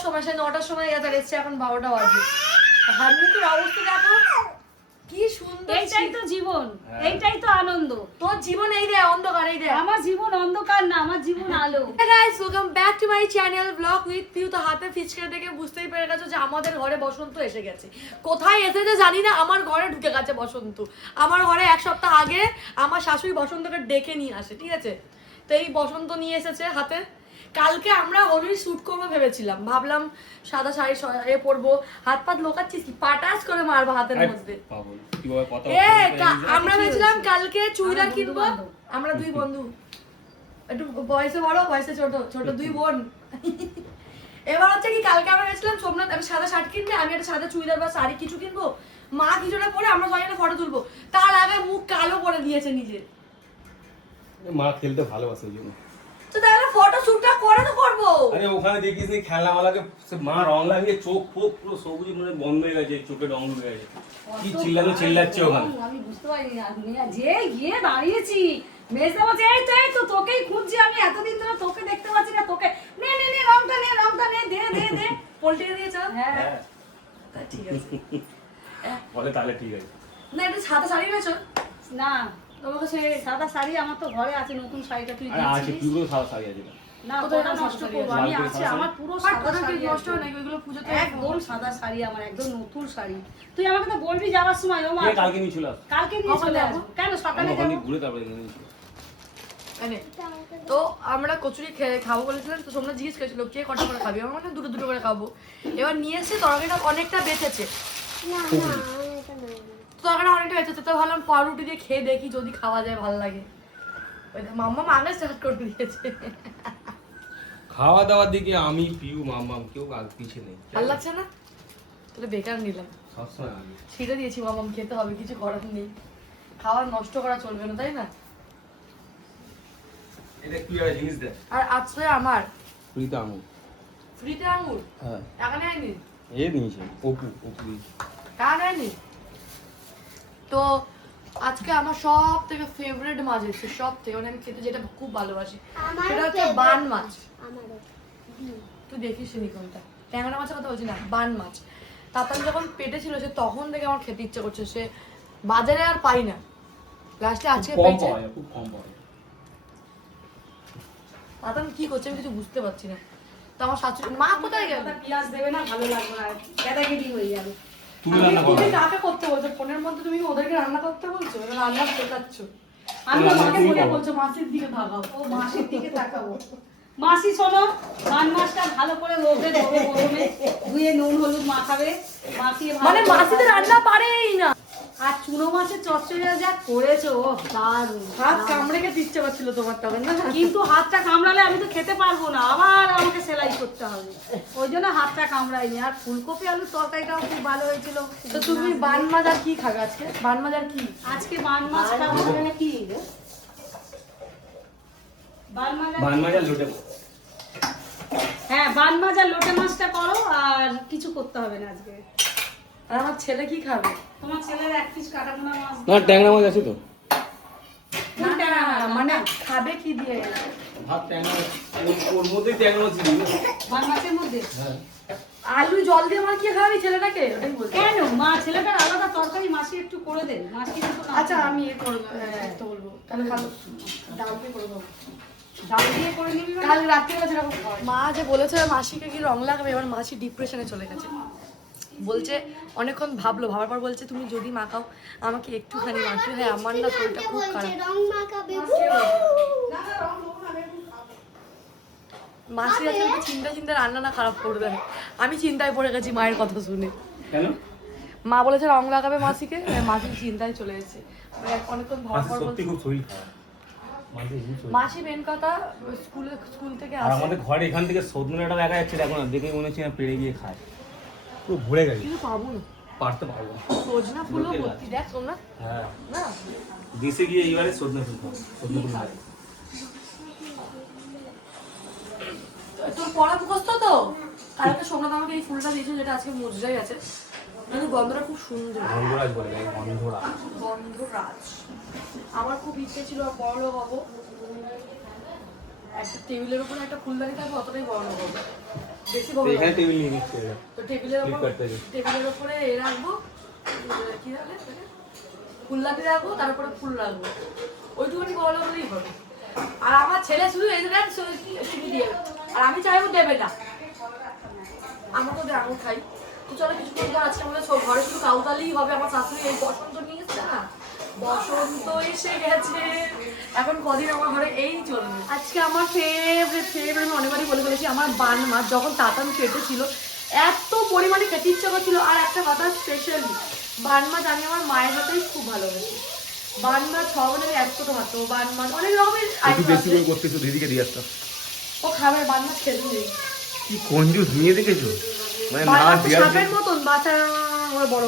9টার সময়, সে 9টার সময় এসছে, এখন 12টা বাজে। হারমিকের অবস্থা দেখো কি সুন্দর। এইটাই তো জীবন, এইটাই তো আনন্দ। তোর জীবন এই রে অন্ধকার, এই রে। আমার জীবন অন্ধকার না, আমার জীবন আলো। Hey guys, welcome back to my channel vlog with Piu। তো হাতে ফিচকা দেখে বুঝতেই পেরে গেছো যে আমাদের ঘরে বসন্ত এসে গেছে। কোথায় এসেছে জানি না, আমার ঘরে ঢুকে গেছে বসন্ত। আমার ঘরে এক সপ্তাহ আগে আমার শাশুড়ি বসন্তকে ডেকে নিয়ে আসে, ঠিক আছে? তো এই বসন্ত নিয়ে এসেছে হাতে। কালকে আমরা হোলির শুট করবো ভেবেছিলাম, ভাবলাম সাদা শাড়ি পরবো, হাত পাত লোকাচ্ছিস কি, পাটাস করে মারবো হাতের মধ্যে। আমরা ভেবেছিলাম কালকে চুড়িদার কিনবো, আমরা দুই বন্ধু, একটু বয়সে বড় বয়সে ছোট ছোট দুই বোন। এবার হচ্ছে কি, কালকে আমরা গেছিলাম সোমনাথ, আমি সাদা শার্ট কিনবে, আমি একটা সাদা চুড়িদার বা শাড়ি কিছু কিনবো, মা কিছুটা পরে আমরা সবাই একটা ফটো তুলবো। তার আগে মুখ কালো করে দিয়েছে নিজে। মা খেলতে ভালোবাসে ওই জন্য। তো তাহলে ফটো শুটটা করে তো করবো। আরে ওখানে দেখিস নি খেলনাওয়ালাকে মা রং লাগিয়ে চোখ ফোক পুরো সবুজ মানে বন্ধ হয়ে গেছে, চোখে রং ঢুকে গেছে। কি চিল্লাচ্ছে ওখানে। আমি বুঝতে পারিনি, যে গিয়ে দাঁড়িয়েছি মেজদা বলছে এই তো তোকেই খুঁজছি আমি, এতদিন ধরে তোকে দেখতে পাচ্ছি না, তোকে নে রংটা নে দে পোল্টে দিয়েছ। হ্যাঁ তা ঠিক আছে। বলে তাহলে ঠিক আছে। না একটা সাদা শাড়ি এনেছো? না, তোমাকে সে সাদা শাড়ি আমার তো ঘরে আছে, নতুন শাড়িটা তুই আরে আছে দিয়েছিস। পুরো সাদা শাড়ি আছে। না কোথায় ওটা নষ্ট শাড়ি করবো আছে? আমি, লাল আছে শাড়ি? আমার পুরো আর সাদা কোথাও শাড়ি কি নষ্ট আছে। হয় নাকি ওইগুলো পুজোতে? একদম সাদা শাড়ি আমার, একদম নতুন শাড়ি। তুই আমাকে তো বলবি যাওয়ার সময়, ও মা কালকে নিয়ে চলে আস। কালকে নিয়ে কখন চলে যাবো? আসবো। কেন সকালে আমি ওখানে যাবো? ঘুরে তারপরে নিয়ে চলে আসবো। তো আমরা কচুরি খাবো বলেছিলাম, তো তোমরা জিজ্ঞেস করেছিল কে কটা করে খাবি, আমার মানে দুটো করে খাবো। এবার নিয়ে এসে তরকারিটা অনেকটা বেঁচেছে, তরকারিটা অনেকটা বেঁচেছে, তো ভাবলাম পাউরুটি দিয়ে খেয়ে দেখি যদি খাওয়া যায় ভালো লাগে। মাম্মা আগে স্টার্ট করে দিয়েছে। খাওয়া দাওয়ার দিকে আমি পিউ মাম্মাম কেউ আগে পিছিয়ে নেই। ভালো লাগছে না? তাহলে বেকার নিলাম, সবসময় আগে। ছিঁড়ে দিয়েছি, মাম্মাম খেতে হবে, কিছু করার নেই, খাওয়ার নষ্ট করা চলবে না, তাই না? এটা কি একটা জিনিস দেখ। আর আজকে আমার ফ্রিতে আঙুর। ফ্রিতে আঙুর হ্যাঁ টাকা নেয়নি, এ নিয়েছে অপু দিয়েছে। টাকা নেয়নি। তো আজকে আমার সব থেকে ফেভারিট মাছ এসেছে, সব থেকে, মানে আমি খেতে যেটা খুব ভালোবাসি সেটা হচ্ছে বান মাছ। তুই দেখিস নি কোনটা, ট্যাংরা মাছের কথা বলছি না, বান মাছ। তাতান যখন পেটে ছিল সে তখন থেকে আমার খেতে ইচ্ছা করছে, সে বাজারে আর পাই না, লাস্টে আজকে কম পেয়েছে। পাওয়া যায়, খুব কম পাওয়া যায়। তাতান কি করছে আমি কিছু বুঝতে পারছি না। তো আমার শাশুড়ি মা কোথায় গেল? পেঁয়াজ দেবে না, ভালো লাগবে না, ক্যাটাগেরি হয়ে যাবে। তুমি রান্না করো। তুমি কাকে করতে বলছো ফোনের মধ্যে, তুমি ওদেরকে রান্না করতে বলছো, এবার রান্না শেখাচ্ছ। আমি রান্না মাকে তুমি বলে করো। বলছো মাসির দিকে ভাগাও। ও মাসির দিকে তাকাবো। মাসি শোনো, বান মাছটা ভালো করে লোভে ধোবে, প্রথমে ধুয়ে নুন হলুদ মাখাবে, মাখিয়ে ভালো মানে করে মাসি তো ভাজবে। রান্না পারেই না। আর চুনো মাছের চচ্চড়িটা যা করেছো, ও দারুণ। হাত কামড়ে খেতে ইচ্ছে করছিল তোমার তখন না? কিন্তু হাতটা কামড়ালে আমি তো খেতে পারবো না, আবার আমাকে সেলাই করতে হবে, ওই জন্য হাতটা কামড়াইনি। আর ফুলকপি আলুর তরকারিটাও খুব ভালো হয়েছিল। তো তুমি বান মাছ আর কি খাবে আজকে? বান মাছ আর কি? আজকে বান মাছ খাবো। কি বান মাছ বান মাজা লোটে। হ্যাঁ, বান মাছ আর লোটে মাছটা করো, আর কিছু করতে হবে না আজকে। আর আমার ছেলে কি খাবে? তোমার ছেলের এক পিস কাটানোনা মাছ না ট্যাংরা মাছ আছে তো? না না, মানে খাবে কি দিয়ে? ভাত ট্যাংরা মাছ, ওর মধ্যেই ট্যাংরা মাছ দিবি। বান মাছের মধ্যে। হ্যাঁ আলু জল দিয়ে মাখিয়ে খাবি ছেলেটাকে, ওটাই বলছি। কেন মা ছেলেটার আলাদা তরকারি মাসি একটু করে দেন, মাসি কিন্তু না। আচ্ছা আমি এ করবো, তো বলবো তাহলে ভালো, ডাল দিয়ে করবো। ডাল দিয়ে করে নিবি মানে? কাল রাত্রিবেলা যেরকম মা যে বলেছে মাসিকে কি রং লাগাবে, এবার মাসি ডিপ্রেশনে চলে গেছে। বলছে অনেকক্ষণ ভাবলো, ভাবার পর বলছে তুমি যদি মাখাও আমাকে একটুখানি মাখিয়ে। হ্যাঁ আমার না শরীরটা খুব খারাপ। মাসি আছে চিন্তা রান্না না খারাপ করে দেয়। আমি চিন্তায় পড়ে গেছি মায়ের কথা শুনে। কেন? মা বলেছে রং লাগাবে মাসিকে, মাসি চিন্তায় চলে এসেছে। অনেকক্ষণ ভাবার পর সত্যি খুব শরীর খারাপ। মাসি মেন কথা স্কুল থেকে আর আসে, আমাদের ঘরে এখান থেকে সদনাটা দেখা যাচ্ছে, দেখো না, দেখে মনে হচ্ছে না পেড়ে গিয়ে খায়, পুরো ভরে গেছে। কিন্তু পাবো না, পারতে পারবো না। সজনা ফুলও ভর্তি, দেখ তোমরা হ্যাঁ না। দেশে গিয়ে এইবারে সদনা ফুল খাবো, সদনা ফুল খাই। তোর পড়া মুখস্থ তো? কালকে সোমনাথ আমাকে এই ফুলটা দিয়েছিল, যেটা আজকে মজরাই আছে, কিন্তু গন্ধটা খুব সুন্দর। গন্ধরাজ বলে, গন্ধরাজ। গন্ধরাজ। আমার খুব ইচ্ছে ছিল বড়লোক হবো, একটা টেবিলের উপরে একটা ফুলদানি থাকবে, অতটাই বড় না করবো, বেশি বড় এখানে না। টেবিল নিয়ে নিচ্ছে এরা। তো টেবিলের উপর Flipkart থেকে। টেবিলের উপরে এ রাখবো, কি রাখলে ফুলদানি রাখবো, তারপরে ফুল রাখবো, ওইটুকুনি বড় হলেই হবে। আর আমার ছেলে শুধু এই যে শুধু দিয়ে, আর আমি চাইবো দেবে না, আমাকেও দে, আমিও খাই। তো চলো কিছুক্ষণ পর আজকে আমাদের সব ঘরে শুধু কাউতালিই হবে। আমার শাশুড়ি এই বসন্ত নিয়ে এসছে না, বসন্ত এসে গেছে, এখন কদিন আমার ঘরে এই চলবে। আজকে আমার ফেভারিট আমি অনেকবারই বলে ফেলেছি, আমার বান মাছ যখন তাতান পেটে ছিল এত পরিমাণে খেতে ইচ্ছা করছিল। আর একটা কথা স্পেশালি বান মাছ আমি আমার মায়ের হাতেই খুব ভালোবাসি। বান মাছ খাওয়াবো না, আমি একশোটা ভাত খাবো। বান মাছ অনেক রকমের একটু item বেশি আছে। করে করতেছো, দিদিকে দিয়ে আসতো। ও খাবার বান মাছ খেতে নেই, কি কঞ্জুস নিয়ে দেখেছো, মানে বান না মাছ তো দেওয়ার সাপের মতন বাচ্চা বড় বড়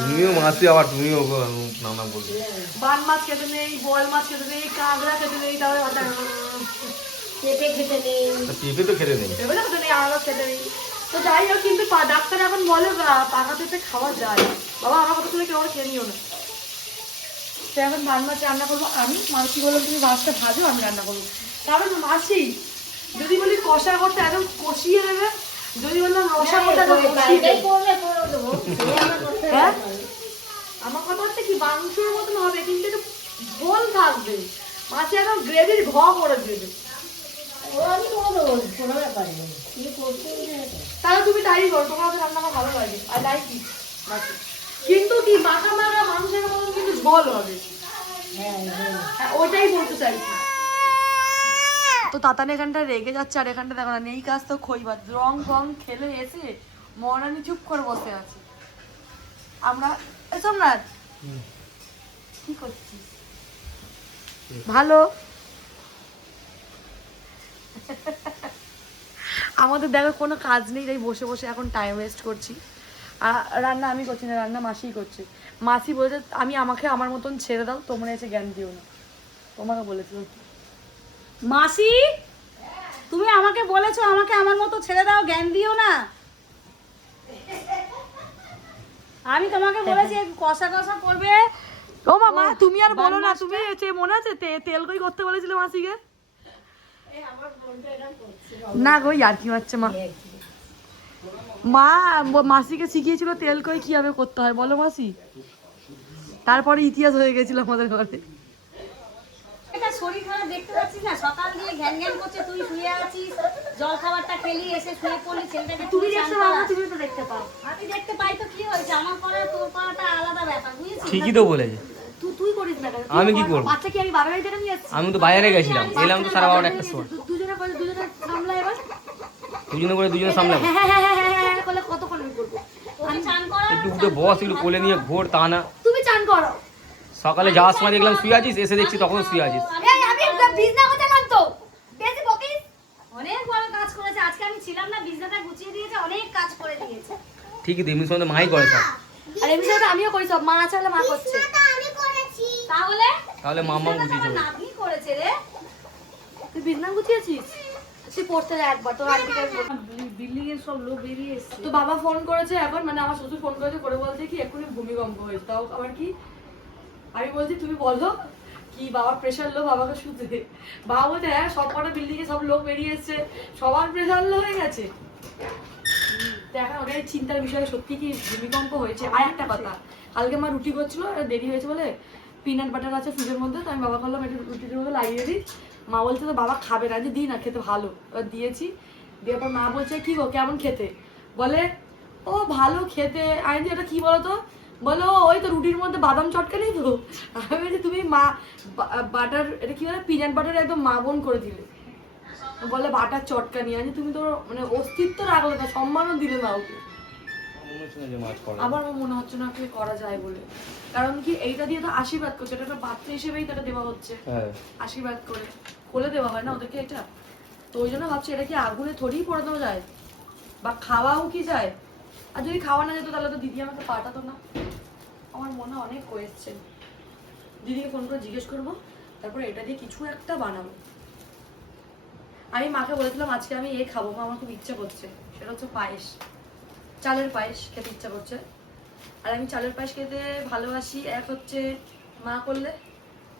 তুমিও মাসি, আবার তুমিও নাম নাম বলবে। বান মাছ খেতে নেই, বল মাছ খেতে নেই, কাঁকড়া খেতে নেই, তারপরে পেঁপে খেতে নেই, পেঁপে তো খেতে নেই। পেঁপে খেতে নেই, আনারস খেতে নেই। তো যাই হোক, কিন্তু ডাক্তার এখন বলে পাকা পেঁপে খাওয়া যায়। বাবা আমার কথা শুনে কেউ খেয়ে নিও না। তো এখন বান মাছ রান্না করবো আমি। মাসি বললাম তুমি মাছটা ভাজো, আমি রান্না করবো। কারণ মাসি যদি বলি কষা করতে একদম কষিয়ে দেবে, যদি বললাম রসা করতে একদম কষিয়ে দেবে। হ্যাঁ? আমার কথা হচ্ছে কি, মাংসের মতন হবে কিন্তু একটু ঝোল থাকবে, মাছে একদম গ্রেভির ঘ করে দেবে। তাহলে তুমি তাই করো, তোমার হাতে রান্না আমার ভালো লাগে, আর লাইক কি মাছে। কিন্তু কি মাখা মাখা মাংসের মতন কিন্তু ঝোল হবে। হ্যাঁ, ওটাই বলতে চাইছি। তো তাতান এখানটা রেগে যাচ্ছে, আর এখানটা দেখো না নেই কাজ তো খইবার রং ফং খেলে এসে মরানি চুপ করে বসে আছে। আমরা সোমনাথ কি করছিস? ভালো আমাদের দেখো কোনো কাজ নেই, তাই বসে বসে এখন টাইম ওয়েস্ট করছি। আর রান্না আমি করছি না, রান্না মাসিই করছে। মাসি বলেছে আমি আমাকে আমার মতন ছেড়ে দাও, তোমরা এসে জ্ঞান দিও না। তোমাকে বলেছিল মাসি, তুমি আমাকে বলেছো আমাকে আমার মতো ছেড়ে দাও, জ্ঞান দিও না। আমি তোমাকে বলেছি কষা কষা করবে। ও মামা তুমি আর বলো না, তুমি মনে আছে তেল কই করতে বলেছিলে মাসিকে? না গো আর কি হচ্ছে মা, মাসিকে শিখিয়েছিল তেল কই কিভাবে করতে হয়, বলো মাসি। তারপরে ইতিহাস হয়ে গেছিল আমাদের ঘরে। এটা শরীর খারাপ দেখতে পাচ্ছিস না, সকাল দিয়ে ঘ্যান ঘ্যান করছে, তুই শুয়ে আছিস, জল খাবারটা খেলি, এসে শুয়ে পড়লি, ছেলেটাকে তুমি দেখতে পাও না, তুমি তো দেখতে পাও। আমি দেখতে পাই তো কি হয়েছে, আমার করা তোর করাটা আলাদা ব্যাপার, বুঝেছিস? ঠিকই তো বলেছে। তুই করিস না কেন? আমি কি করবো? বাচ্চা কি আমি বাবার বাড়ি থেকে নিয়ে যাচ্ছি? আমি তো বাইরে গেছিলাম, এলাম তো সারা 12টা সময়। দুজনে সামলা এবার। দুজনে করে দুজনে সামলাবো। হ্যাঁ করলে কতক্ষণ আমি করবো? আমি চান করা একটু উঠে বস, একটু কোলে নিয়ে ঘোর, তা না। তুমি চান করো। সকালে যাওয়ার সময় দেখলাম শুয়ে আছিস, এসে দেখছি তখন শুয়ে আছিস। এই আমি বিজনা করছিলাম তো, বেশি বকিস। অনেক বড় কাজ করেছে, আজকে আমি ছিলাম না, বিছনাটা গুছিয়ে দিয়েছে, অনেক কাজ করে দিয়েছে। ঠিকই তো, এমনি সময় তো মাই করে সব। আর এমনি সাথে আমিও করি সব, মা আছে বলে মা করছে। তাহলে তাহলে মাম্মা বিছনাটা বুঝিয়েছে। আমার নাতনি করেছে রে। তুই বিজনা গুছিয়েছিস? তুই পড়তে যা একবার, তোর আন্টিকে আমি বলবো। বিল্ডিং এর সব লোক বেরিয়ে এসেছে। তো বাবা ফোন করেছে এখন, মানে আমার শ্বশুর ফোন করেছে, করে বলছে কি এক্ষুনি ভূমিকম্প হয়েছে। তাও আবার কি, আমি বলছি তুমি বলো কি বাবার প্রেশার লো, বাবাকে শুতে। বাবা বলছে হ্যাঁ সব কটা বিল্ডিং এ সব লোক বেরিয়ে এসছে, সবার প্রেশার লো হয়ে গেছে। তো এখন ওটাই চিন্তার বিষয়, সত্যি কি ভূমিকম্প হয়েছে। আর একটা কথা, কালকে মা রুটি করছিল, দেরি হয়েছে বলে পিনাট বাটার আছে ফ্রিজের মধ্যে, তো আমি বাবা করলাম একটু রুটির মধ্যে লাগিয়ে দিই। মা বলছে তো বাবা খাবে না, যে দিই না, খেতে ভালো। এবার দিয়েছি, দেওয়ার পর মা বলছে কি গো কেমন খেতে, বলে ও ভালো খেতে। আমি এটা কি বলো তো, বলো ওই তো রুটির মধ্যে বাদাম চটকানি তো। আমি বলছি তুমি মা বাটার, এটা কি বলে পিনাট বাটার একদম মা বোন করে দিলে। বলে বাটার চটকানি, আমি তুমি তো মানে অস্তিত্ব রাখলে না, সম্মানও দিলে না ওকে। আবার আমার মনে হচ্ছে না কি করা যায় বলে, কারণ কি এইটা দিয়ে তো আশীর্বাদ করছে, এটা একটা বাচ্চা হিসেবেই তাটা দেওয়া হচ্ছে, আশীর্বাদ করে কোলে দেওয়া হয় না ওদেরকে এটা। তো ওই জন্য ভাবছি এটা কি আগুনে থরিই পড়ে দেওয়া যায়, বা খাওয়াও কি যায়। আর যদি খাওয়া না যেত তাহলে তো দিদি আমাকে পাঠাতো না। আমার মনে অনেক কোয়েশ্চেন, দিদিকে ফোন করে জিজ্ঞেস করবো, তারপরে এটা দিয়ে কিছু একটা বানাবো। আমি মাকে বলেছিলাম আজকে আমি খাবো, মা আমার খুব ইচ্ছা করছে, সেটা হচ্ছে পায়েস, চালের পায়েস খেতে ইচ্ছা করছে। আর আমি চালের পায়েস খেতে ভালোবাসি, এক হচ্ছে মা করলে,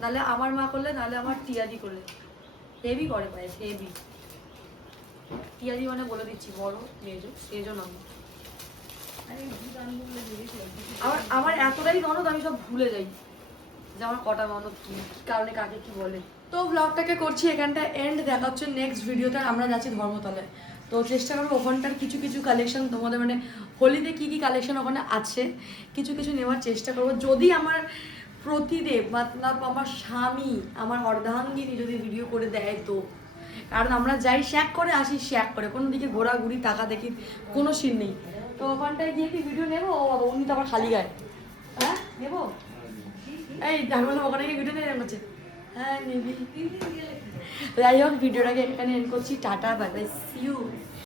নাহলে আমার মা করলে, নাহলে আমার টিয়াদি করলে। হেভি করে পায়ে, হেভি। টিয়াদি মানে বলে দিচ্ছি বড় মেজো, সেজো নাম। আমার এতটাই ননদ আমি সব ভুলে যাই যে আমার কটা ননদ কি কারণে কাকে কি বলে। তো ব্লগটাকে করছি এখানটা এন্ড, দেখা হচ্ছে নেক্সট ভিডিওতে। আমরা যাচ্ছি ধর্মতলায়, তো চেষ্টা করবো ওখানটার কিছু কিছু কালেকশন তোমাদের মানে হোলিতে কি কি কালেকশন ওখানে আছে কিছু কিছু নেওয়ার চেষ্টা করবো। যদি আমার প্রতিদেব মতলব আমার স্বামী, আমার অর্ধাঙ্গিনী যদি ভিডিও করে দেয় তো, কারণ আমরা যাই শ্যাক করে আসি শ্যাক করে, কোনো দিকে ঘোরাঘুরি টাকা দেখি কোনো সিন নেই। তো ওখানটায় গিয়ে কি ভিডিও নেবো? ও বাবা উনি তো আবার খালি গায়ে। হ্যাঁ নেবো, এই আমি বললাম ওখানে গিয়ে ভিডিও নেবে হচ্ছে। হ্যাঁ নিবি। যাই হোক ভিডিওটাকে এখানে এন্ড করছি। Tata, bye bye, see you.